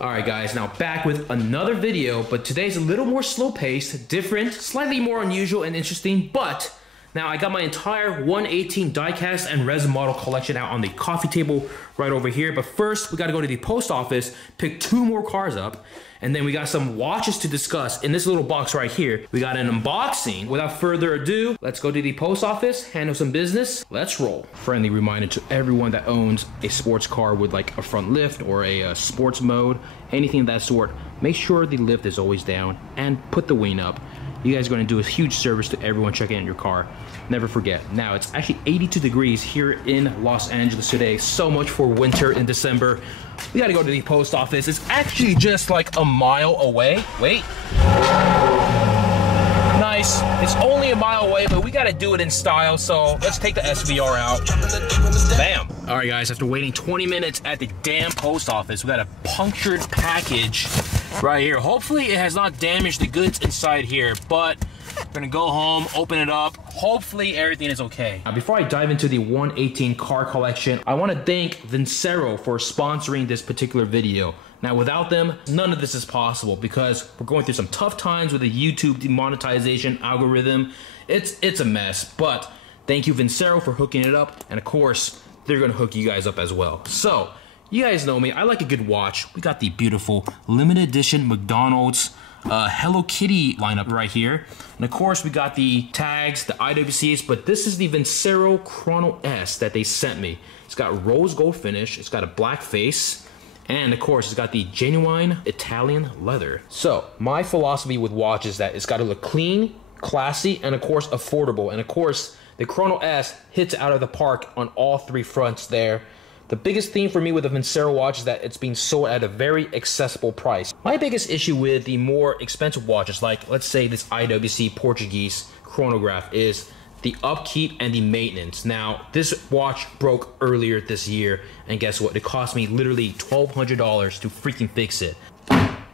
Alright guys, now back with another video, but today's a little more slow paced, different, slightly more unusual and interesting, but now I got my entire 118 diecast and resin model collection out on the coffee table right over here. But first, we gotta go to the post office, pick 2 more cars up, and then we got some watches to discuss in this little box right here. We got an unboxing. Without further ado, let's go to the post office, handle some business, let's roll. Friendly reminder to everyone that owns a sports car with like a front lift or a sports mode, anything of that sort, make sure the lift is always down and put the wing up. You guys are going to do a huge service to everyone checking out your car. Never forget. Now, it's actually 82 degrees here in Los Angeles today. So much for winter in December. We got to go to the post office. It's actually just like a mile away. Wait. Nice. It's only a mile away, but we got to do it in style. So let's take the SVR out. Bam. All right, guys, after waiting 20 minutes at the damn post office, we got a punctured package right here. Hopefully it has not damaged the goods inside here, but we're gonna go home, open it up. Hopefully everything is okay. Now, before I dive into the 118 car collection, I want to thank Vincero for sponsoring this particular video. Now, without them, none of this is possible because we're going through some tough times with the YouTube demonetization algorithm. It's a mess, but thank you, Vincero, for hooking it up, and of course, they're gonna hook you guys up as well. So, you guys know me, I like a good watch. We got the beautiful limited edition McDonald's Hello Kitty lineup right here. And of course, we got the tags, the IWCs, but this is the Vincero Chrono S that they sent me. It's got rose gold finish, it's got a black face, and of course, it's got the genuine Italian leather. So, my philosophy with watches is that it's gotta look clean, classy, and of course, affordable. And of course, the Chrono S hits out of the park on all 3 fronts there. The biggest theme for me with the Vincero watch is that it's being sold at a very accessible price. My biggest issue with the more expensive watches, like let's say this IWC Portuguese chronograph, is the upkeep and the maintenance. Now, this watch broke earlier this year, and guess what? It cost me literally $1,200 to freaking fix it.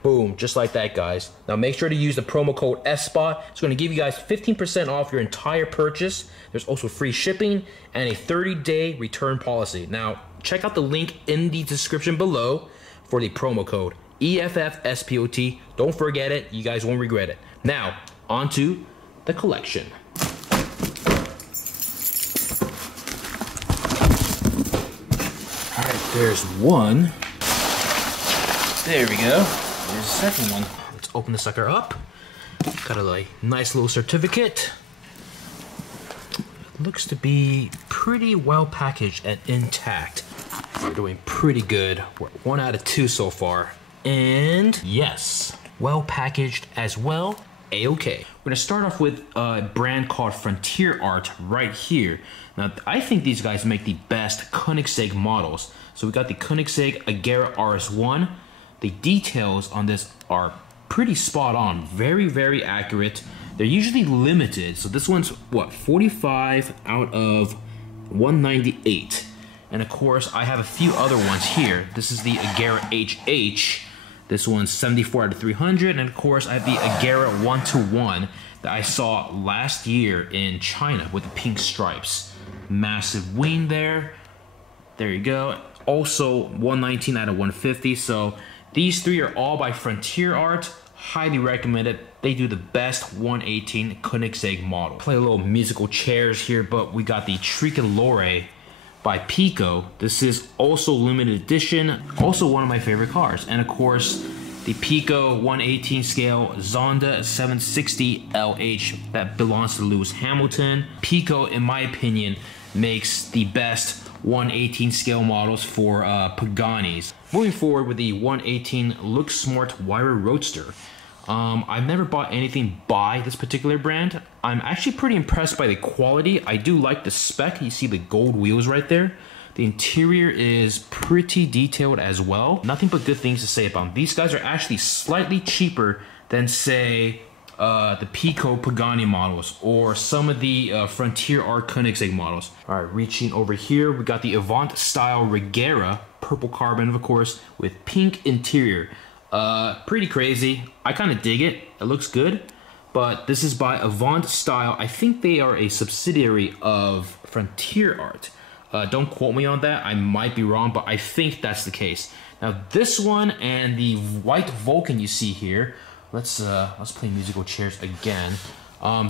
Boom, just like that, guys. Now make sure to use the promo code effspot. It's going to give you guys 15% off your entire purchase. There's also free shipping and a 30-day return policy. Now, check out the link in the description below for the promo code EFFSPOT. Don't forget it. You guys won't regret it. Now, on to the collection. All right, there's one. There we go. There's the second one. Let's open the sucker up. Got a nice little certificate. It looks to be pretty well packaged and intact. We're doing pretty good. We're 1 out of 2 so far. And yes, well packaged as well. A-okay. We're gonna start off with a brand called Frontier Art right here. Now, I think these guys make the best Koenigsegg models. So we got the Koenigsegg Agera RS1. The details on this are pretty spot on, very, very accurate. They're usually limited, so this one's what, 45 out of 198. And of course, I have a few other ones here. This is the Agera HH. This one's 74 out of 300, and of course, I have the Agera 121 that I saw last year in China with the pink stripes. Massive wing there. There you go. Also, 119 out of 150, so these 3 are all by Frontier Art. Highly recommended. They do the best 118 Koenigsegg model. Play a little musical chairs here, but we got the Tricolore by Pico. This is also limited edition. Also one of my favorite cars. And of course, the Pico 118 scale Zonda 760 LH that belongs to Lewis Hamilton. Pico, in my opinion, makes the best 118 scale models for Paganis. Moving forward with the 118 Look Smart Wire Roadster. I've never bought anything by this particular brand. I'm actually pretty impressed by the quality. I do like the spec. You see the gold wheels right there. The interior is pretty detailed as well. Nothing but good things to say about them. These guys are actually slightly cheaper than, say, the Pico Pagani models or some of the Frontier Art Koenigsegg models. All right, reaching over here, we got the Avant Style Regera, purple carbon, of course, with pink interior. Pretty crazy. I kind of dig it. It looks good, but this is by Avant Style. I think they are a subsidiary of Frontier Art. Don't quote me on that. I might be wrong, but I think that's the case. Now this one and the white Vulcan you see here, let's play musical chairs again.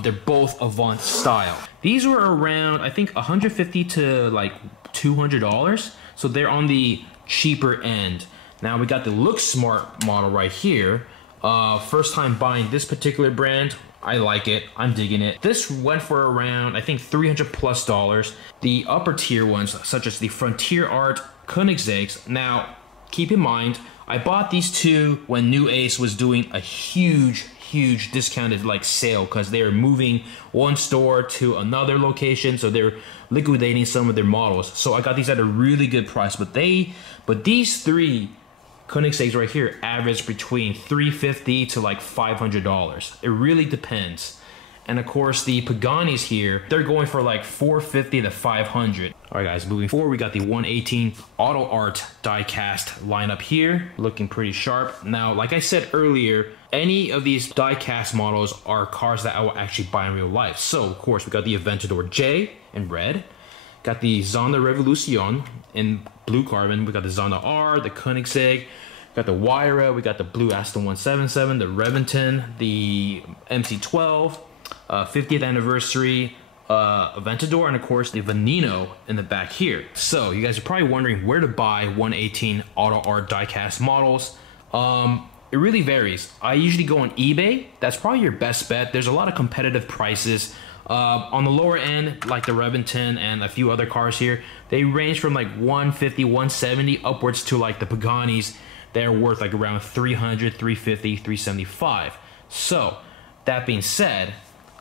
They're both Avant style. These were around, I think, $150 to like $200. So they're on the cheaper end. Now we got the Look Smart model right here. First time buying this particular brand. I like it. I'm digging it. This went for around, I think, $300+. The upper tier ones, such as the Frontier Art Koenigsegg's. Now, keep in mind, I bought these two when New Ace was doing a huge discounted like sale because they were moving one store to another location, so they're liquidating some of their models. So I got these at a really good price. But these three Koenigsegg's right here average between $350 to like $500. It really depends. And of course the Pagani's here, they're going for like $450 to $500. All right guys, moving forward, we got the 118 Auto Art die-cast lineup here, looking pretty sharp. Now, like I said earlier, any of these die-cast models are cars that I will actually buy in real life. So of course we got the Aventador J in red, got the Zonda Revolution in blue carbon, we got the Zonda R, the Koenigsegg, got the Wyra, we got the blue Aston 177, the Reventon, the MC12, 50th anniversary Aventador, and of course the Veneno in the back here. So you guys are probably wondering where to buy 118 Auto Art diecast models. It really varies. I usually go on eBay. That's probably your best bet. There's a lot of competitive prices. On the lower end, like the Reventon and a few other cars here, they range from like 150, 170 upwards to like the Pagani's. They're worth like around 300, 350, 375. So that being said,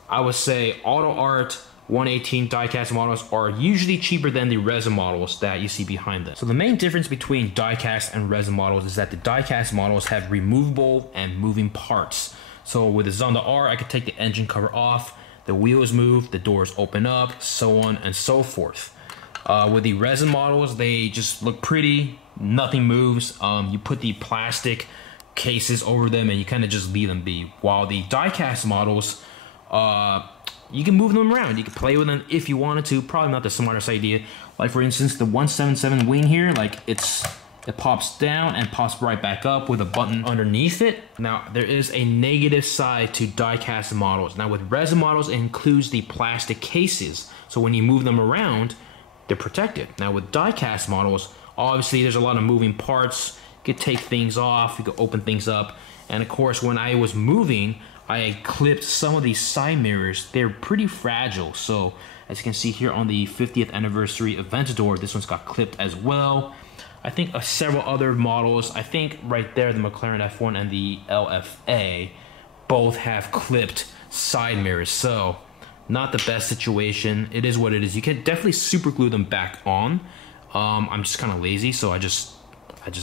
I would say Auto Art 118 diecast models are usually cheaper than the resin models that you see behind them. So the main difference between diecast and resin models is that the diecast models have removable and moving parts. So with the Zonda R, I could take the engine cover off, the wheels move, the doors open up, so on and so forth. With the resin models, they just look pretty, nothing moves. You put the plastic cases over them and you kind of just leave them be. While the diecast models, you can move them around. You can play with them if you wanted to. Probably not the smartest idea. Like for instance, the 177 wing here, like it pops down and pops right back up with a button underneath it. Now there is a negative side to diecast models. Now with resin models, it includes the plastic cases. So when you move them around, they're protected. Now with diecast models, obviously there's a lot of moving parts. You could take things off, you could open things up. And of course, when I was moving, I clipped some of these side mirrors. They're pretty fragile. So as you can see here on the 50th anniversary Aventador, this one's got clipped as well. I think several other models, I think right there, the McLaren F1 and the LFA both have clipped side mirrors. So not the best situation. It is what it is. You can definitely super glue them back on. I'm just kind of lazy, so I just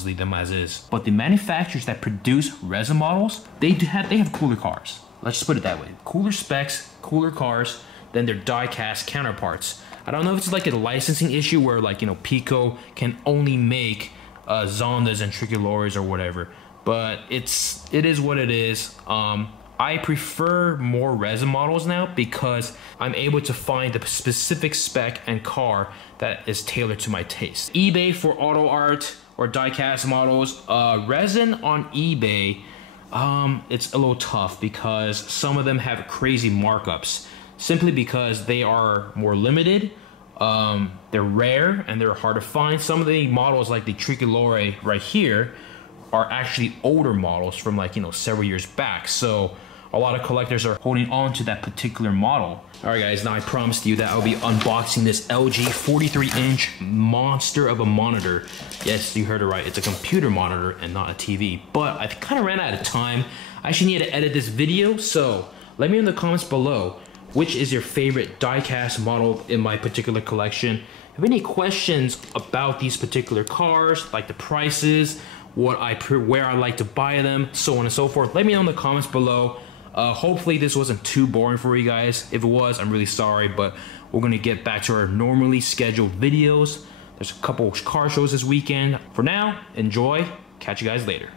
leave them as is. But the manufacturers that produce resin models, they have cooler cars. Let's just put it that way. Cooler specs, cooler cars than their die-cast counterparts. I don't know if it's like a licensing issue where, like, you know, Pico can only make Zondas and Tricolores or whatever. But it is what it is. I prefer more resin models now because I'm able to find the specific spec and car that is tailored to my taste. eBay for auto art or die-cast models, resin on eBay, it's a little tough because some of them have crazy markups simply because they are more limited. They're rare and they're hard to find. Some of the models like the Tricolore right here are actually older models from, like, you know, several years back. So a lot of collectors are holding on to that particular model. All right guys, now I promised you that I'll be unboxing this LG 43-inch monster of a monitor. Yes, you heard it right, it's a computer monitor and not a TV. But I kind of ran out of time. I actually need to edit this video, so let me know in the comments below, which is your favorite die-cast model in my particular collection. If you have any questions about these particular cars, like the prices, where I like to buy them, so on and so forth, let me know in the comments below. Hopefully this wasn't too boring for you guys. If it was, I'm really sorry, but we're gonna get back to our normally scheduled videos. There's a couple car shows this weekend. For now, enjoy. Catch you guys later.